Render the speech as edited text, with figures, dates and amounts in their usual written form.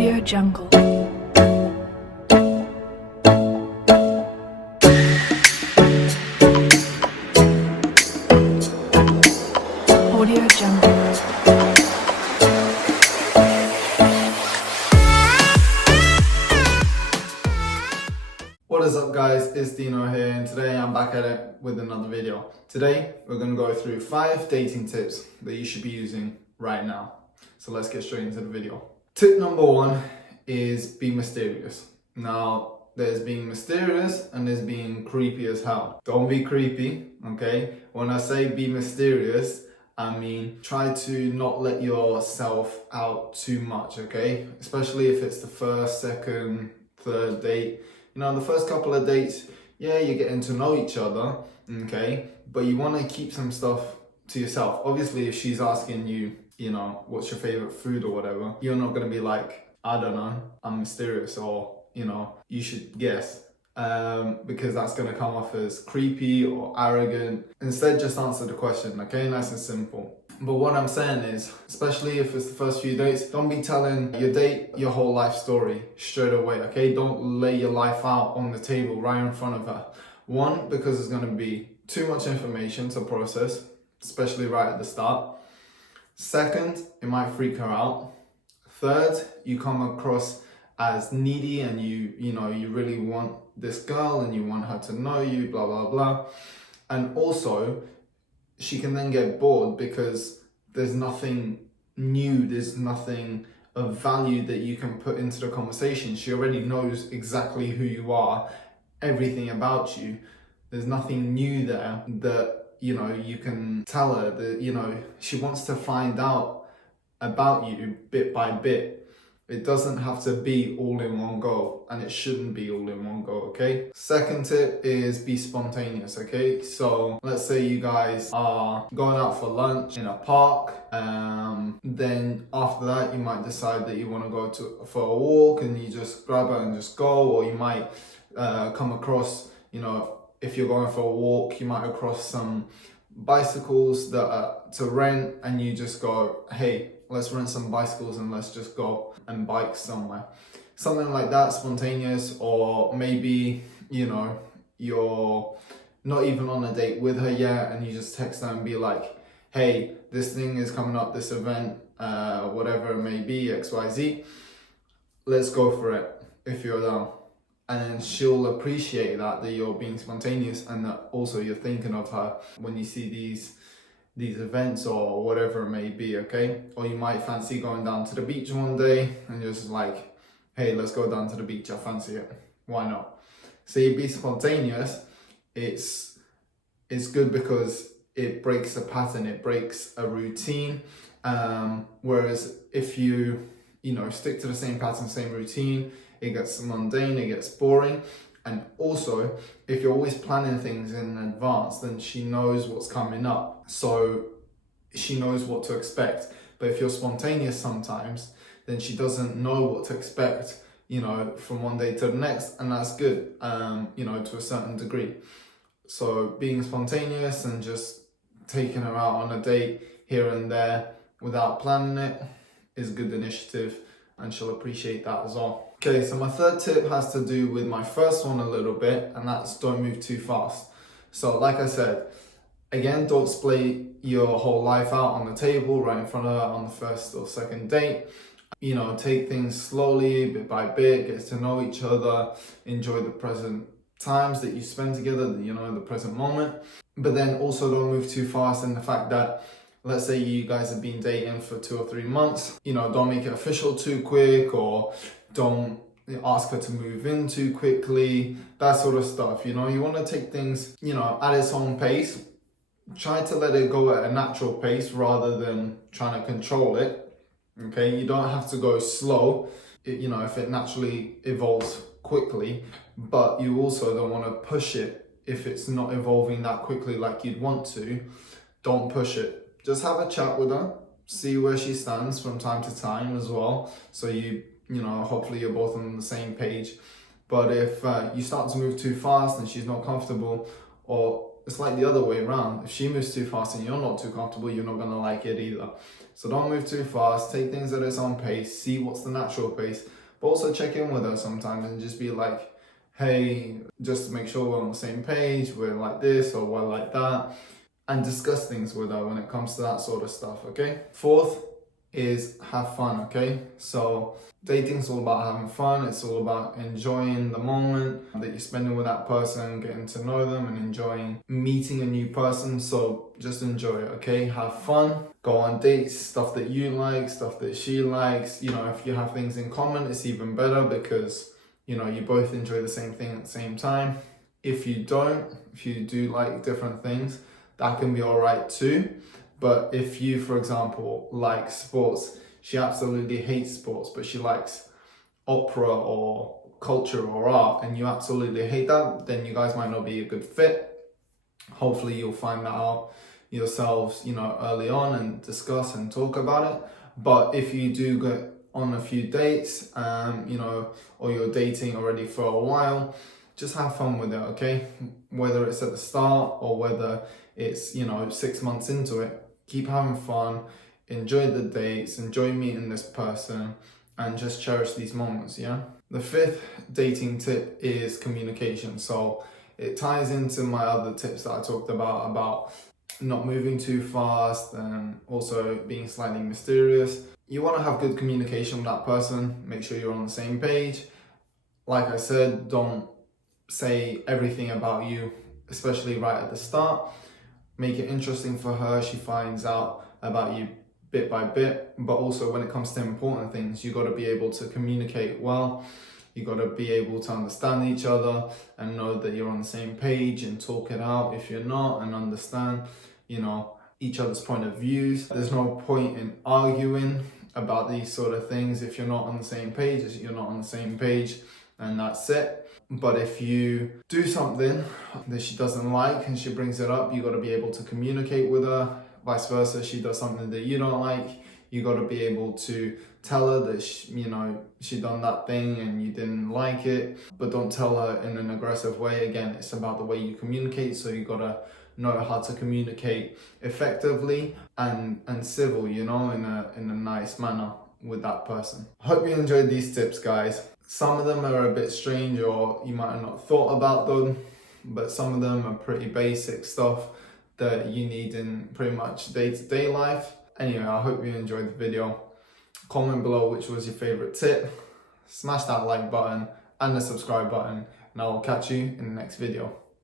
Audio Jungle. Audio Jungle. What is up guys, it's Dino here and today I'm back at it with another video. Today we're going to go through 5 dating tips that you should be using right now. So let's get straight into the video. Tip number 1 is be mysterious. Now there's being mysterious and there's being creepy as hell. Don't be creepy, okay? When I say be mysterious, I mean try to not let yourself out too much, okay? Especially if it's the first, second, third date. You know, the first couple of dates, yeah, you're getting to know each other, okay? But you want to keep some stuff to yourself. Obviously, if she's asking you, you know, what's your favorite food or whatever, you're not going to be like, I don't know, I'm mysterious, or, you know, you should guess. Because that's going to come off as creepy or arrogant. Instead, just answer the question, okay? Nice and simple. But what I'm saying is, especially if it's the first few dates, don't be telling your date your whole life story straight away, okay? Don't lay your life out on the table right in front of her. 1, because it's going to be too much information to process, especially right at the start. 2nd, it might freak her out. 3rd, you come across as needy and you know, you really want this girl and you want her to know you, blah, blah, blah. And also, she can then get bored because there's nothing new, there's nothing of value that you can put into the conversation. She already knows exactly who you are, everything about you. There's nothing new there that, you know, you can tell her that, you know, she wants to find out about you bit by bit. It doesn't have to be all in one go, and it shouldn't be all in one go, okay? 2nd tip is be spontaneous, okay? So let's say you guys are going out for lunch in a park, then after that you might decide that you want to go for a walk and you just grab her and just go, or you might come across, you know, if you're going for a walk, you might across some bicycles that are to rent and you just go, hey, let's rent some bicycles and let's just go and bike somewhere. Something like that, spontaneous. Or maybe, you know, you're not even on a date with her yet and you just text her and be like, hey, this thing is coming up, this event, whatever it may be, XYZ, let's go for it if you're down. And then she'll appreciate that you're being spontaneous and that also you're thinking of her when you see these events or whatever it may be, okay? Or you might fancy going down to the beach one day and you're just like, hey, let's go down to the beach, I fancy it. Why not? So you be spontaneous. It's good because it breaks a pattern, it breaks a routine. Whereas if you know, stick to the same pattern, same routine, it gets mundane, it gets boring. And also, if you're always planning things in advance, then she knows what's coming up. So she knows what to expect. But if you're spontaneous sometimes, then she doesn't know what to expect, you know, from one day to the next. And that's good, you know, to a certain degree. So being spontaneous and just taking her out on a date here and there without planning it is good initiative, and she'll appreciate that as well. Okay, so my 3rd tip has to do with my first one a little bit, and that's don't move too fast. So like I said, again, don't splay your whole life out on the table right in front of her on the first or second date. You know, take things slowly, bit by bit, get to know each other, enjoy the present times that you spend together, you know, the present moment. But then also don't move too fast in the fact that, let's say you guys have been dating for 2 or 3 months, you know, don't make it official too quick, or don't ask her to move in too quickly, that sort of stuff. You know, you want to take things, you know, at its own pace. Try to let it go at a natural pace rather than trying to control it. Okay, you don't have to go slow, you know, if it naturally evolves quickly, but you also don't want to push it if it's not evolving that quickly like you'd want to. Don't push it. Just have a chat with her, see where she stands from time to time as well. So you know, hopefully you're both on the same page. But if you start to move too fast and she's not comfortable, or it's like the other way around. If she moves too fast and you're not too comfortable, you're not gonna like it either. So don't move too fast, take things at its own pace, see what's the natural pace, but also check in with her sometimes and just be like, hey, just to make sure we're on the same page, we're like this or we're like that, and discuss things with her when it comes to that sort of stuff, okay? Fourth is have fun, okay? So dating's all about having fun. It's all about enjoying the moment that you're spending with that person, getting to know them and enjoying meeting a new person. So just enjoy it, okay? Have fun, go on dates, stuff that you like, stuff that she likes. You know, if you have things in common, it's even better because, you know, you both enjoy the same thing at the same time. If you don't, if you do like different things, that can be all right too. But if you, for example, like sports, she absolutely hates sports, but she likes opera or culture or art, and you absolutely hate that, then you guys might not be a good fit. Hopefully you'll find that out yourselves, you know, early on and discuss and talk about it. But if you do get on a few dates, you know, or you're dating already for a while, just have fun with it, okay? Whether it's at the start or whether it's, you know, 6 months into it, keep having fun, enjoy the dates, enjoy meeting this person, and just cherish these moments, yeah? The fifth dating tip is communication. So it ties into my other tips that I talked about not moving too fast and also being slightly mysterious. You want to have good communication with that person, make sure you're on the same page. Like I said, don't say everything about you, especially right at the start. Make it interesting for her. She finds out about you bit by bit, but also when it comes to important things, you got to be able to communicate well. You got to be able to understand each other and know that you're on the same page and talk it out if you're not, and understand, you know, each other's point of views. There's no point in arguing about these sort of things if you're not on the same page. You're not on the same page, and that's it. But if you do something that she doesn't like and she brings it up, you got to be able to communicate with her. Vice versa, she does something that you don't like, you got to be able to tell her that she done that thing and you didn't like it, but don't tell her in an aggressive way. Again, it's about the way you communicate, so you got to know how to communicate effectively and civil, you know, in a nice manner with that person. Hope you enjoyed these tips, guys. Some of them are a bit strange or you might have not thought about them, but some of them are pretty basic stuff that you need in pretty much day-to-day life. Anyway, I hope you enjoyed the video. Comment below which was your favorite tip. Smash that like button and the subscribe button, and I will catch you in the next video.